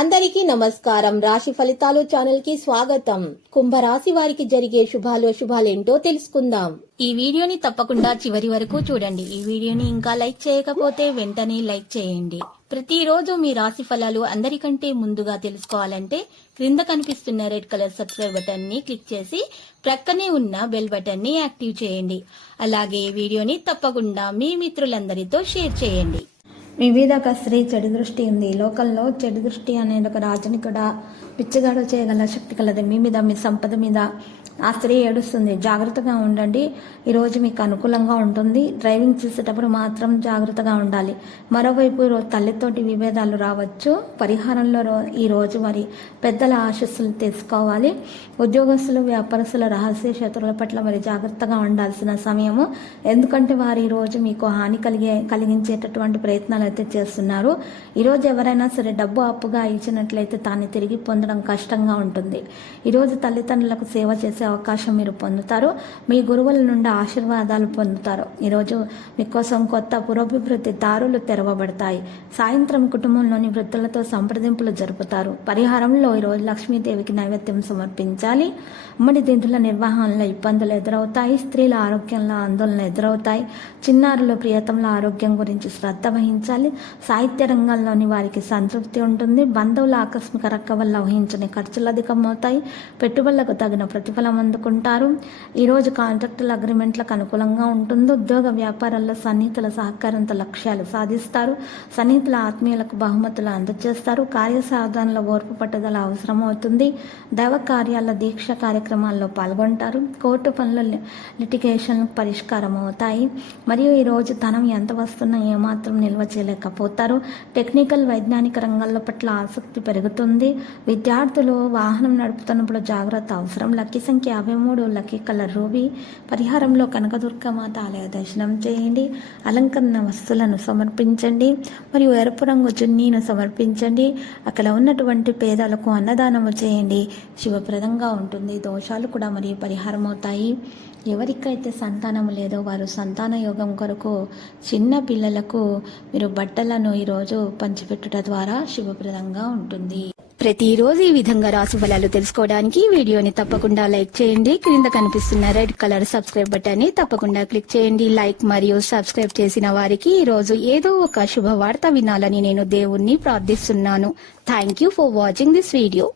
అందరికీ నమస్కారం. రాశి ఫలితాలు ఛానల్ కి స్వాగతం. కుంభరాశి వారికి జరిగే శుభాలేంటో తెలుసుకుందాం. ఈ వీడియోని తప్పకుండా చివరి వరకు చూడండి. ఈ వీడియోని ఇంకా లైక్ చేయకపోతే వెంటనే లైక్ చేయండి. ప్రతిరోజు మీ రాశి ఫలాలు అందరికంటే ముందుగా తెలుసుకోవాలంటే క్రింద కనిపిస్తున్న రెడ్ కలర్ సబ్స్క్రైబ్ బటన్ ని క్లిక్ చేసి ప్రక్కనే ఉన్న బెల్ బటన్ ని యాక్టివ్ చేయండి. అలాగే ఈ వీడియోని తప్పకుండా మీ మిత్రులందరితో షేర్ చేయండి. మీ మీద ఒక స్త్రీ చెడు దృష్టి ఉంది. లోకంలో చెడు దృష్టి అనేది ఒక రాజుని కూడా పిచ్చిగాడు చేయగల శక్తి కలది. మీ మీద, మీ సంపద మీద ఆ స్త్రీ ఏడుస్తుంది. జాగ్రత్తగా ఉండండి. ఈరోజు మీకు అనుకూలంగా ఉంటుంది. డ్రైవింగ్ చేసేటప్పుడు మాత్రం జాగ్రత్తగా ఉండాలి. మరోవైపు తల్లితోటి విభేదాలు రావచ్చు. పరిహారంలో ఈరోజు మరి పెద్దల ఆశస్సులు తీసుకోవాలి. ఉద్యోగస్తులు, వ్యాపారస్తుల, రహస్య శత్రువుల పట్ల మరి జాగ్రత్తగా ఉండాల్సిన సమయము. ఎందుకంటే వారు ఈరోజు మీకు హాని కలిగించేటటువంటి ప్రయత్నాలు అయితే చేస్తున్నారు. ఈరోజు ఎవరైనా సరే డబ్బు అప్పుగా ఇచ్చినట్లయితే దాన్ని తిరిగి పొందడం కష్టంగా ఉంటుంది. ఈరోజు తల్లిదండ్రులకు సేవ చేసే అవకాశం మీరు పొందుతారు. మీ గురువుల నుండి ఆశీర్వాదాలు పొందుతారు. ఈరోజు మీకోసం కొత్త పురోభివృద్ధి దారులు తెరవబడతాయి. సాయంత్రం కుటుంబంలోని వృద్ధులతో సంప్రదింపులు జరుపుతారు. పరిహారంలో ఈరోజు లక్ష్మీదేవికి నైవేద్యం సమర్పించాలి. ఉమ్మడి నిధుల నిర్వహణలో ఇబ్బందులు ఎదురవుతాయి. స్త్రీల ఆరోగ్యంలో ఆందోళన ఎదురవుతాయి. చిన్నారులు, ప్రియతముల ఆరోగ్యం గురించి శ్రద్ధ వహించాలి. సాహిత్య రంగంలోని వారికి సంతృప్తి ఉంటుంది. బంధువుల ఆకస్మిక రక్క వల్ల ఊహించని ఖర్చులు అధికమవుతాయి. పెట్టుబడులకు తగిన ప్రతిఫలం అందుకుంటారు. ఈరోజు కాంట్రాక్టుల అగ్రిమెంట్లకు అనుకూలంగా ఉంటుంది. ఉద్యోగ వ్యాపారాల్లో సన్నిహితుల సహకారంతో లక్ష్యాలు సాధిస్తారు. సన్నిహితుల ఆత్మీయులకు బహుమతులు అందజేస్తారు. కార్యసాధనలో ఓర్పు పట్టుదల అవసరం అవుతుంది. దైవ కార్యాల దీక్ష కార్యక్రమాల్లో పాల్గొంటారు. కోర్టు పనులు, లిటిగేషన్ పరిష్కారం అవుతాయి. మరియు ఈరోజు ధనం ఎంత వస్తున్నా ఏమాత్రం నిల్వ చేయలేకపోతారు. టెక్నికల్, వైజ్ఞానిక రంగాల పట్ల ఆసక్తి పెరుగుతుంది. విద్యార్థులు వాహనం నడుపుతున్నప్పుడు జాగ్రత్త అవసరం. లక్కీ సంఖ్య 53, లక్కీ కలర్ రూబీ. పరిహారంలో కనకదుర్గమాత ఆలయ దర్శనం చేయండి. అలంకరణ వస్తువులను సమర్పించండి. మరియు ఎరుపు రంగు చున్నీను సమర్పించండి. అక్కడ ఉన్నటువంటి పేదలకు అన్నదానము చేయండి. శుభప్రదంగా ఉంటుంది. దోషాలు కూడా మరియు పరిహారం అవుతాయి. ఎవరికైతే సంతానము లేదో వారు సంతాన యోగం కొరకు చిన్న పిల్లలకు మీరు బట్టలను ఈరోజు పంచిపెట్టుట ద్వారా శుభప్రదంగా ఉంటుంది. ప్రతిరోజు ఈ విధంగా రాశి ఫలాలు తెలుసుకోవడానికి వీడియోని తప్పకుండా లైక్ చేయండి. క్రింద కనిపిస్తున్న రెడ్ కలర్ సబ్స్క్రైబ్ బటన్ ని తప్పకుండా క్లిక్ చేయండి. లైక్ మరియు సబ్స్క్రైబ్ చేసిన వారికి ఈ రోజు ఏదో ఒక శుభవార్త వినాలని నేను దేవుణ్ణి ప్రార్థిస్తున్నాను. Thank you for watching this video.